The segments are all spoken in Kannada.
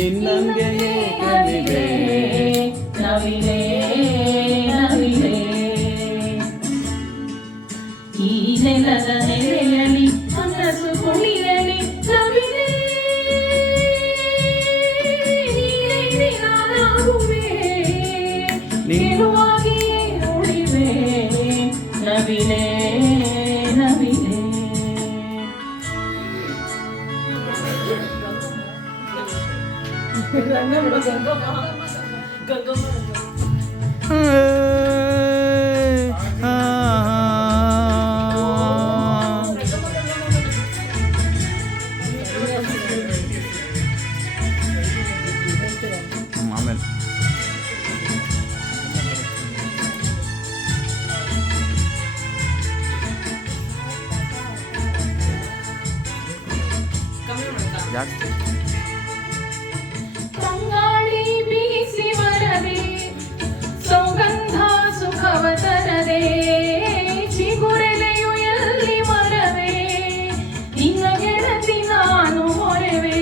ನಿನ್ನಂಗೆಯೇ ಕವಿವೆ ನವಿಲೆ ನವಿಲೆ ಈ ನೆಲದ ನೆಲೆಯಲಿ ಮನಸ್ಸು ಕುಣಿಯಲಿ ನವಿಲೆ ನೀನಾಗುವೆ ನಿಲುವಾಗಿಯೇ ಉಳಿವೆ ನವಿಲೆ ನವಿಲೆ ಆಮೇಲೆ ಯಾಕೆ ತಂಗಾಳಿ ಬೀಸಿ ಬರದೆ ಸೌಗಂಧ ಸುಖವ ತರದೆ ಚಿಗುರೆಲೆಯು ಎಲ್ಲಿ ಮರವೆ ನಿನ್ನ ಗೆಳತಿ ನಾನು ಮೊರೆವೆ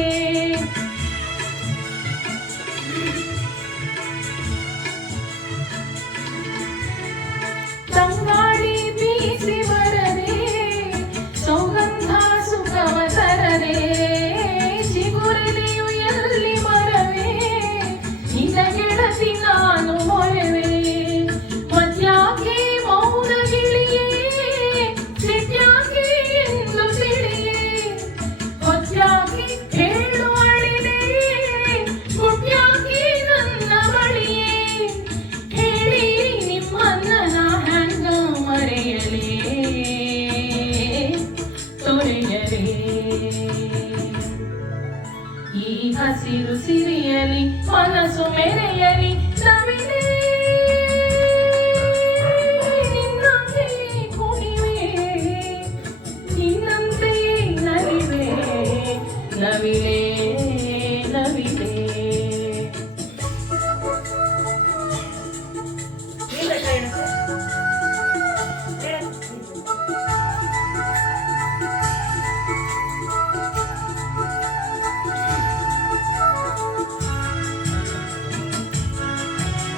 ತಂಗಾಳಿ ಬೀಸಿ ಬರದೆ ಸೌಗಂಧ ಸುಖವ ತರದೆ ಚಿಗುರೆಲೆಯು ಎಲ್ಲಿ ಮರವೆ ನಿನ್ನ ಗೆಳತಿ ನಾನು ಮೊರೆವೆ ಮತ್ಯಾಕೆ ಮೌನ ಗಿಳಿಯೇ ಸಿಟ್ಯಾಕೆ ಎಂದು ತಿಳಿಯೇ ಹೊತ್ಯಾಕೆ ಹೇಳು ಅಳಿಲೆ ಗುಟ್ಯಾಕೆ ನನ್ನ ಬಳಿಯೇ ಹೇಳಿ ನಿಮ್ಮನ್ನ ಹ್ಯಾಂಗ ಮರೆಯಲೇ ತೊರೆಯಲೇ ಈ ಹಸಿರು ಸಿರಿಯಲಿ ಮನಸ್ಸು ಮೆರೆಯಲಿ ನವಿಲೆ ನಿನ್ನಂತೆಯೇ ಕುಣಿವೆ ನಿನ್ನಂತೆಯೇ ನಲಿವೆ ನವಿಲೆ ನವಿಲೆ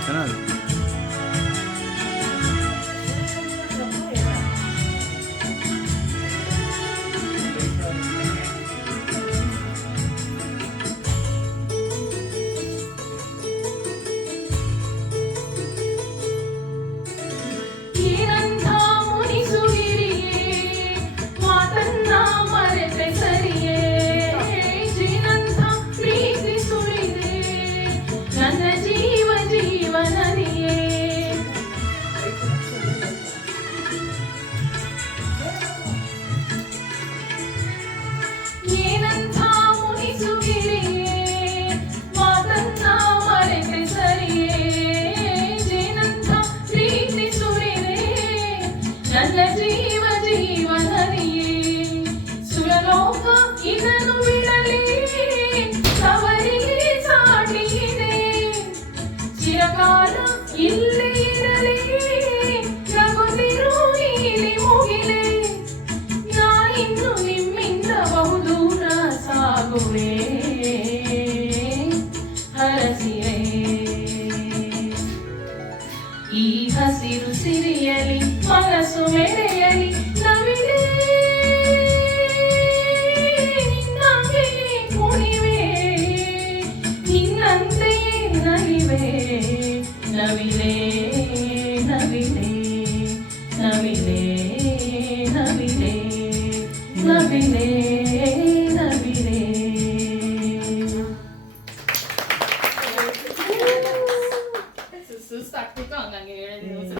ಚೆನ್ನಾಗಿ ಏನಂಥ ಮುನಿಸುಗಿರಿಯೇ ಮಾತನ್ನ ಮರೆತೆ ಸರಿಯೇ ಜೀನಂಥ ಪ್ರೀತಿ ಸುಳಿದೆ ನನ್ನ ಜೀವ ಜೀವನರಿಯೇ ಏನಂಥ ಮುನಿಸುಗಿರಿಯೇ ಮಾತನ್ನ ಮರೆತೆ ಸರಿಯೇ ಜೀನಂಥ ಪ್ರೀತಿ ಸುಳಿದೆ ನನ್ನ ಜೀವ ಜೀವನರಿಯೇ ಸುರಲೋಕ ಇದನ್ನು ಬಿಡಲಿ ತವರಿಗೆ ಸಾಟಿದೆ ಚಿರಕಾಲ ಇಲ್ಲೇ ಇರಲಿ ನಗುತ್ತಿರು ನೀಲಿ ಮುಗಿಲೆ ನಾ ಇನ್ನು ನಿಮ್ಮಿಂದ ಬಹುದೂರ ಸಾಗುವೆ ಹರಸಿರೆ ಈ ಹಸಿರು ಸಿರಿಯಲಿ ಮನಸ್ಸು ಮೆರೆಯಲಿ ನವಿಲೆ ನಿನ್ನಂತೆಯೇ ಕುಣಿವೆ ನಿನ್ನಂತೆಯೇ ನಲಿವೆ ನವಿಲೆ ನವಿಲೆ ನವಿಲೆ